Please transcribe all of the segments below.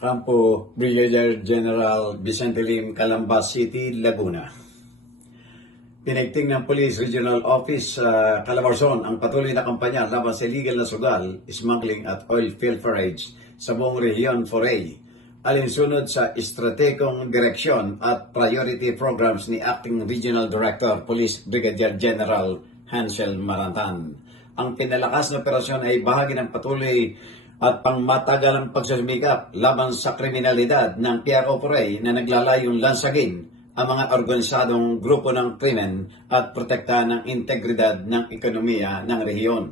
Campo Brigadier General Vicente Lim, Calambas City, Laguna. Pinigting ng Police Regional Office sa Calabarzon ang patuloy na kampanya laban sa illegal na sugal, smuggling at oil pilferage sa buong rehiyon 4A, alinsunod sa estrategong direksyon at priority programs ni Acting Regional Director Police Brigadier General Hansel Marantan. Ang pinalakas na operasyon ay bahagi ng patuloy at pangmatagalang pagsusumikap laban sa kriminalidad ng PRO4A na naglalayong lansagin ang mga organisadong grupo ng krimen at protektahan ng integridad ng ekonomiya ng rehiyon.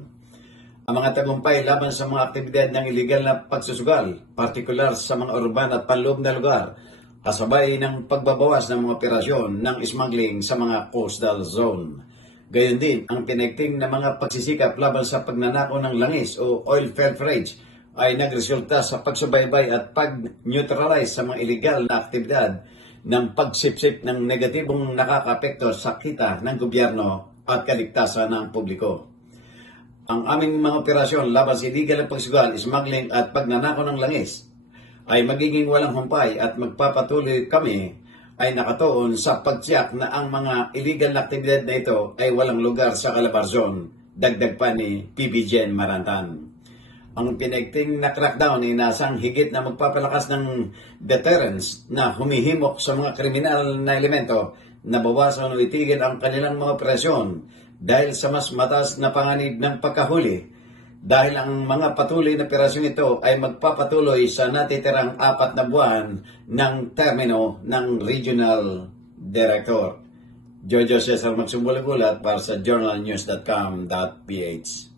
Ang mga tagumpay laban sa mga aktibidad ng iligal na pagsusugal, partikular sa mga urban at panloob na lugar, kasabay ng pagbabawas ng mga operasyon ng smuggling sa mga coastal zone. Gayon din, ang pinigting na mga pagsisikap laban sa pagnanakaw ng langis o oil pilferage ay nagresulta sa pagsubaybay at pag-neutralize sa mga illegal na aktibidad ng pagsipsip ng negatibong nakakapekto sa kita ng gobyerno at kaligtasan ng publiko. Ang aming mga operasyon laban sa illegal na pagsugal, smuggling at pagnanakaw ng langis ay magiging walang humpay at magpapatuloy kami ay nakatuon sa pagtiyak na ang mga illegal na aktibidad na ito ay walang lugar sa Calabarzon, dagdag pa ni PBGN Marantan. Ang pinigting na crackdown ay nasang higit na magpapalakas ng deterrence na humihimok sa mga kriminal na elemento na bawasan o itigil ang kanilang mga operasyon dahil sa mas mataas na panganib ng pagkahuli. Dahil ang mga patuloy na operasyon ito ay magpapatuloy sa natitirang 4 na buwan ng termino ng Regional Director. Jojo Cesar Magsumbulag-ulat para sa journalnews.com.ph.